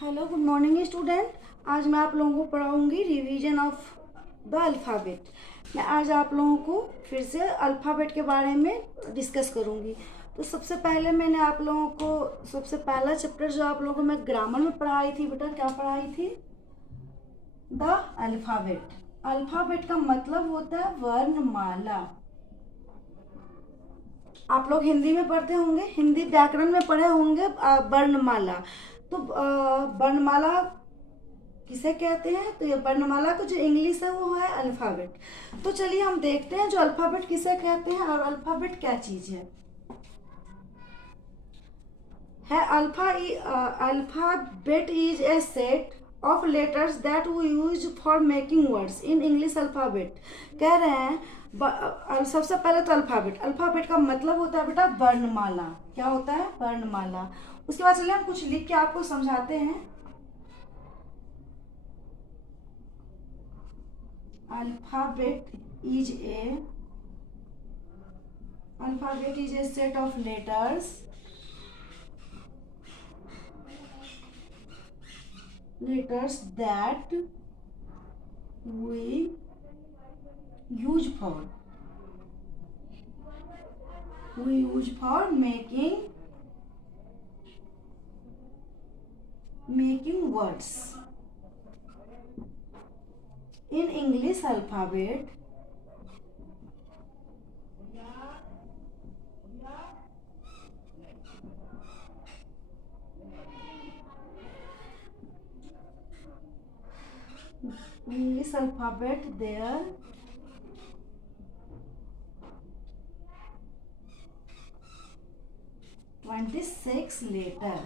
Hello good morning student. आज मैं आप लोगों को पढ़ाऊंगी रिवीजन ऑफ द अल्फ़ाबेट। मैं आज आप लोगों को फिर से अल्फ़ाबेट के बारे में डिस्कस करूंगी। तो सबसे पहले मैंने आप लोगों को सबसे पहला चैप्टर जो आप लोगों को मैं ग्रामर में पढ़ाई थी, बेटा क्या पढ़ाई थी? The alphabet. अल्फ़ाबेट का मतलब होता है वर्णमाला। आप लोग हिंदी में पढ़ते होंगे, हिंदी व्याकरण में पढ़े होंगे वर्णमाला। तो वर्णमाला किसे कहते हैं? तो ये वर्णमाला को जो इंग्लिश है वो है अल्फ़ाबेट। तो चलिए हम देखते हैं जो अल्फ़ाबेट किसे कहते हैं और अल्फ़ाबेट क्या चीज़ है। Alphabet is a set of letters that we use for making words in English alphabet. कह रहे हैं सबसे पहले तो अल्फ़ाबेट का मतलब होता है बेटा वर्णमाला। क्या होता है? वर्णमाला। उसके बाद चलिए हम कुछ लिख के आपको समझाते हैं। Alphabet is a set of letters that we use for making words. In English alphabet, there 26 letter.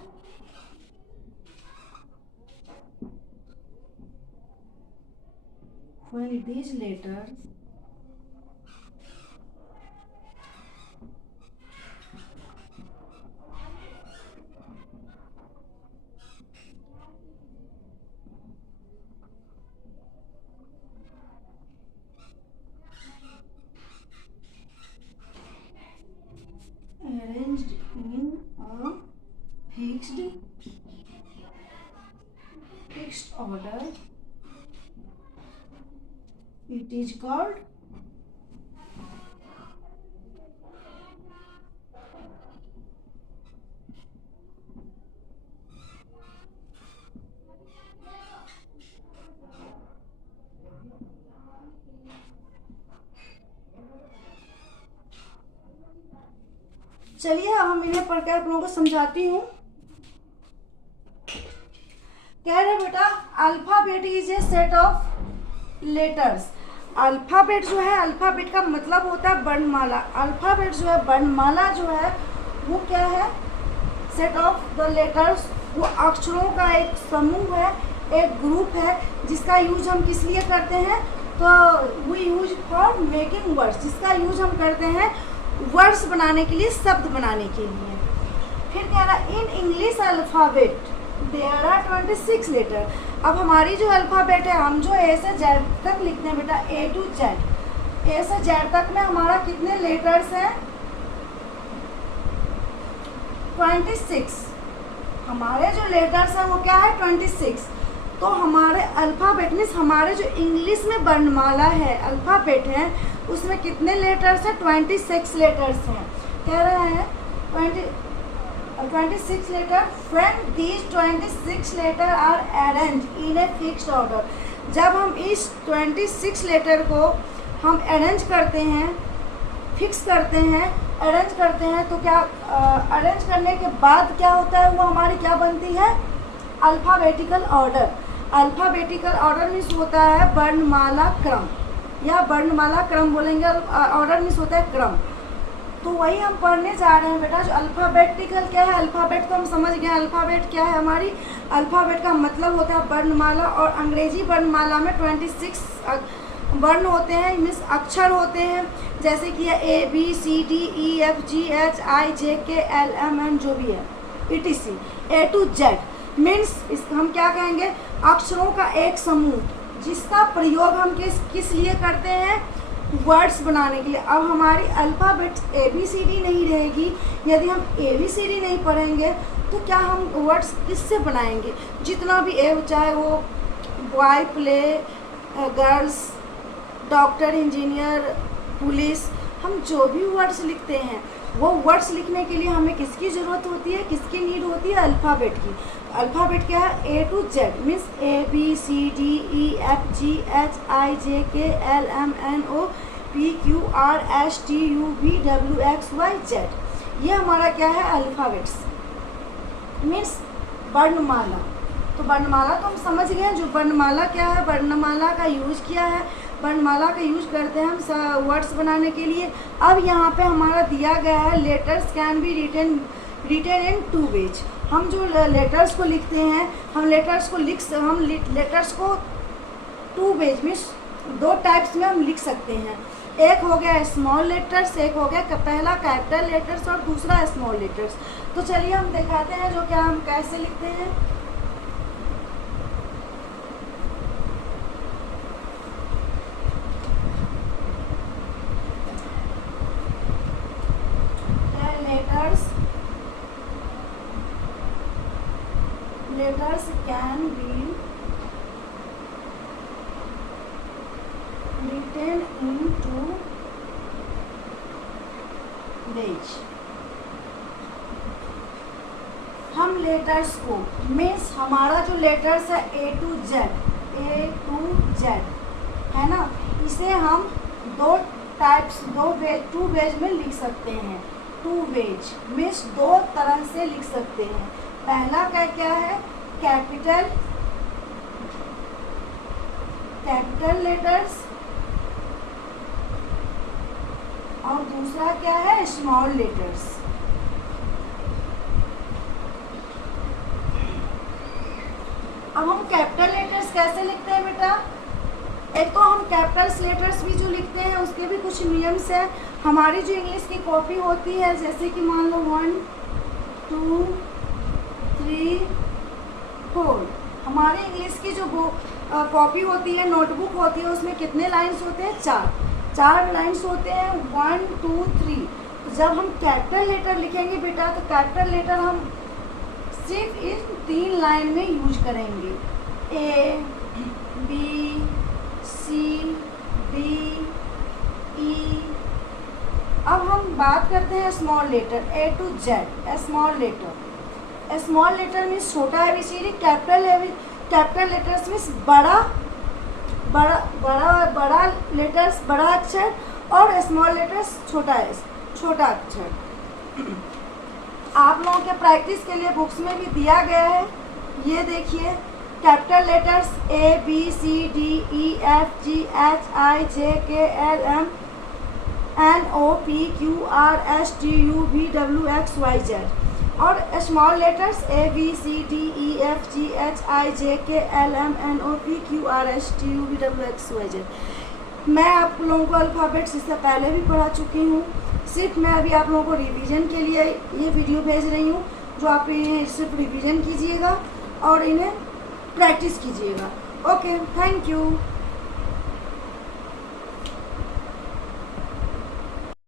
When these letters arranged in a fixed order, it is called चलिए अब हम इन्हें पढ़कर आप लोगों को समझाती हूँ। कह रहे बेटा alphabet is a set of letters. Alphabet जो है, अल्फाबेट का मतलब होता है वर्णमाला। अल्फाबेट जो है, वर्णमाला जो है वो क्या है? सेट ऑफ द लेटर्स, वो अक्षरों का एक समूह है, एक ग्रुप है, जिसका यूज हम किस लिए करते हैं? तो we use for making words, जिसका यूज हम करते हैं वर्ड्स बनाने के लिए, शब्द बनाने के लिए। फिर कह रहा in English alphabet there are 26 letter. अब हमारी जो अल्फ़ाबेट है, हम जो ए से जेड तक लिखते हैं बेटा, ए टू जेड, ए से जेड तक में हमारा कितने लेटर्स हैं? 26। हमारे जो लेटर्स हैं वो क्या है? 26। तो हमारे अल्फ़ाबेट मीन्स हमारे जो इंग्लिश में वर्णमाला है, अल्फ़ाबेट है, उसमें कितने लेटर्स हैं? 26 लेटर्स हैं। कह रहे हैं 26 letter. When these 26 letter are arrange in a fixed order. जब हम इस 26 लेटर को हम अरेंज करते हैं, फिक्स करते हैं, अरेंज करते हैं, तो क्या अरेंज करने के बाद क्या होता है? वो हमारी क्या बनती है? Alphabetical order. Alphabetical order means होता है वर्णमाला क्रम, या वर्णमाला क्रम बोलेंगे। ऑर्डर मीन्स होता है क्रम। तो वही हम पढ़ने जा रहे हैं बेटा। जो अल्फ़ाबेटिकल क्या है? अल्फ़ाबेट तो हम समझ गए। अल्फ़ाबेट क्या है हमारी? अल्फ़ाबेट का मतलब होता है वर्णमाला, और अंग्रेजी वर्णमाला में 26 वर्ण होते हैं, मीन्स अक्षर होते हैं, जैसे कि A B C D E F G H I J K L M N जो भी है, ETC A to Z. Means हम क्या कहेंगे? अक्षरों का एक समूह, जिसका प्रयोग हम किस लिए करते हैं? वर्ड्स बनाने के लिए। अब हमारी अल्फ़ाबेट ABCD नहीं रहेगी। यदि हम ABCD नहीं पढ़ेंगे तो क्या हम वर्ड्स किससे बनाएंगे? जितना भी ए, चाहे वो boy, play, girls, doctor, engineer, police, हम जो भी वर्ड्स लिखते हैं वो वर्ड्स लिखने के लिए हमें किसकी ज़रूरत होती है, किसकी नीड होती है? अल्फ़ाबेट की। अल्फ़ाबेट क्या है? A to Z means ABCDEFGHIJKLMNOPQRSTUVWXYZ। ये हमारा क्या है? अल्फ़ाबेट्स मीन्स वर्णमाला। तो वर्णमाला तो हम समझ गए। जो वर्णमाला क्या है, वर्णमाला का यूज किया है, वर्णमाला का यूज करते हैं हम वर्ड्स बनाने के लिए। अब यहाँ पे हमारा दिया गया है letters can be written in 2 ways. हम जो लेटर्स को लिखते हैं, हम लेटर्स को 2 वेज मीन्स 2 टाइप्स में हम लिख सकते हैं। एक हो गया स्मॉल लेटर्स, एक हो गया पहला कैपिटल लेटर्स और दूसरा स्मॉल लेटर्स। तो चलिए हम दिखाते हैं जो क्या हम कैसे लिखते हैं। Letters can be written in 2 ways। हम लेटर्स को मीन्स हमारा जो लेटर्स है A to Z है ना, इसे हम 2 टाइप्स 2 वेज में लिख सकते हैं। 2 वेज मीन्स 2 तरह से लिख सकते हैं। पहला क्या है? कैपिटल लेटर्स और दूसरा क्या है? Small letters. अब हम कैपिटल लेटर्स कैसे लिखते हैं बेटा? एक तो हम कैपिटल लेटर्स भी जो लिखते हैं उसके भी कुछ नियम्स है। हमारी जो इंग्लिश की कॉपी होती है, जैसे कि मान लो 1 2 3 4, हमारे इंग्लिश की जो कॉपी होती है, नोटबुक होती है, उसमें कितने लाइंस होते हैं? 4 लाइंस होते हैं। 1 2 3। जब हम कैपिटल लेटर लिखेंगे बेटा, तो कैपिटल लेटर हम सिर्फ इस 3 लाइन में यूज करेंगे। A B C D E। अब हम बात करते हैं small letter A to Z। Small letter means छोटा ABCD। कैपिटल लेटर्स मीन्स बड़ा लेटर्स, बड़ा अक्षर, और स्मॉल लेटर्स छोटा अक्षर। आप लोगों के प्रैक्टिस के लिए बुक्स में भी दिया गया है, ये देखिए। कैपिटल लेटर्स ABCDEFGHIJKLMNOPQRSTUVWXYZ और स्मॉल लेटर्स ABCDEFGHIJKLMNOPQRSTUVWXYZ। मैं आप लोगों को अल्फ़ाबेट्स इससे पहले भी पढ़ा चुकी हूँ। सिर्फ मैं अभी आप लोगों को रिवीजन के लिए ये वीडियो भेज रही हूँ, जो आप इन्हें सिर्फ रिवीजन कीजिएगा और इन्हें प्रैक्टिस कीजिएगा। Okay, thank you.